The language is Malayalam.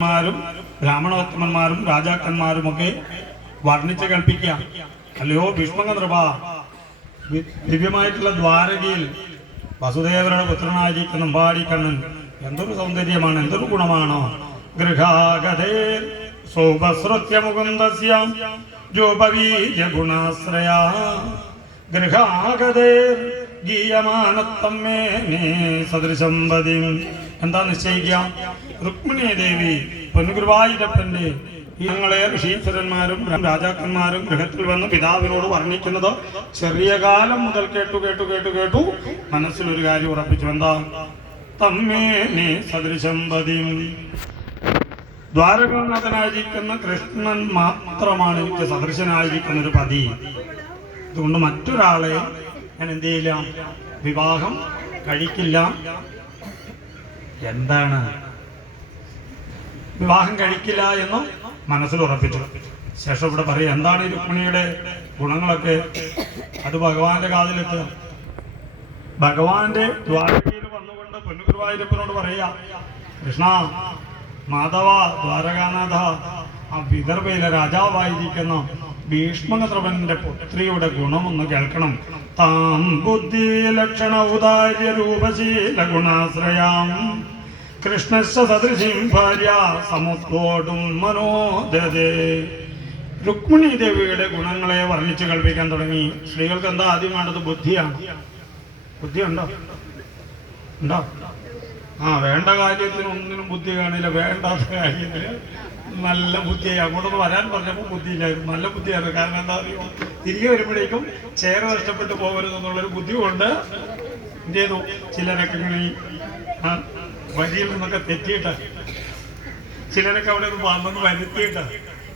മാരും ബ്രാഹ്മണോത്തമന്മാരും രാജാക്കന്മാരും ഒക്കെ വർണിച്ച് കൽപ്പിക്കുക അല്ലയോ ഭീഷ്മക നൃപ ദിവ്യമായിട്ടുള്ള ദ്വാരകയിൽ വസുദേവരുടെ പുത്രനായിരിക്കുന്ന നമ്പാടി കണ്ണൻ എന്തൊരു സൗന്ദര്യമാണ് എന്തൊരു ഗുണമാണോ. ഗൃഹാഗതേ ഗൃഹാഗതേ ഗീയമാനത്തമ്മേ സദൃശം എന്താ നിശ്ചയിക്കാം? രുക്മിണി ദേവി പൊന്നുഗുരുവായൂരപ്പന്റെ ഞങ്ങളെ ഋഷീശ്വരന്മാരും രാജാക്കന്മാരും ഗൃഹത്തിൽ വന്ന് പിതാവിനോട് വർണിക്കുന്നത് ചെറിയ കാലം മുതൽ കേട്ടു കേട്ടു കേട്ടു കേട്ടു. മനസ്സിൽ ഒരു കാര്യം ഉറപ്പിച്ചു. എന്താ? തമ്മേനെ സദൃശം ദ്വാരകനാഥനായിരിക്കുന്ന കൃഷ്ണൻ മാത്രമാണ് എനിക്ക് സദൃശനായിരിക്കുന്ന ഒരു പതി. അതുകൊണ്ട് മറ്റൊരാളെ ഞാൻ എന്ത് ചെയ്യില്ല? വിവാഹം കഴിക്കില്ല. എന്താണ്? വിവാഹം കഴിക്കില്ല എന്നും മനസ്സിൽ ഉറപ്പിച്ചു. ശേഷം ഇവിടെ പറയും എന്താണ് ഈ രുക്മിണിയുടെ ഗുണങ്ങളൊക്കെ? അത് ഭഗവാന്റെ കാതിലെത്തുക. ഭഗവാന്റെ ദ്വാരകയിൽ വന്നുകൊണ്ട് പൊന്നുഗുരുവായൂരപ്പനോട് പറയാ കൃഷ്ണ മാധവ ദ്വാരകാനാഥ ആ വിദർഭയിലെ രാജാവായിരിക്കുന്ന. ഭീഷ്മകദ്രവന്റെ പുത്രിയുടെ ഗുണമൊന്ന് കേൾക്കണം. താം ബുദ്ധി ലക്ഷണ ഔദാര്യ രൂപശീല ഗുണാശ്രയാം. കൃഷ്ണശ്ച സദൃശീം ഭാര്യ സമുദ്രോടും മനോദരേ രുക്മിണി ദേവിയുടെ ഗുണങ്ങളെ വർണിച്ച് കൽപ്പിക്കാൻ തുടങ്ങി. സ്ത്രീകൾക്ക് എന്താ ആദ്യം വേണ്ടത്? ബുദ്ധിയാണ്. ബുദ്ധി ഉണ്ടോ ഉണ്ടോ? ആ വേണ്ട കാര്യത്തിന് ഒന്നിനും ബുദ്ധി കാണില്ല വേണ്ടാത്ത കാര്യത്തിന് നല്ല ബുദ്ധിയായി അങ്ങോട്ടൊന്ന് വരാൻ പറഞ്ഞപ്പോൾ ബുദ്ധിയില്ലായിരുന്നു. നല്ല ബുദ്ധിയായിരുന്നു. കാരണം എന്താ അറിയുമോ തിരികെ വരുമ്പോഴേക്കും ചേര നഷ്ടപ്പെട്ടു പോകരുതെന്നുള്ളൊരു ബുദ്ധി കൊണ്ട് എന്ത് ചെയ്തു? ചിലരൊക്കെ ഇങ്ങനെ വരിയിൽ നിന്നൊക്കെ തെറ്റിയിട്ട് ചിലരൊക്കെ അവിടെ നിന്ന് വന്നു വരുത്തിയിട്ട്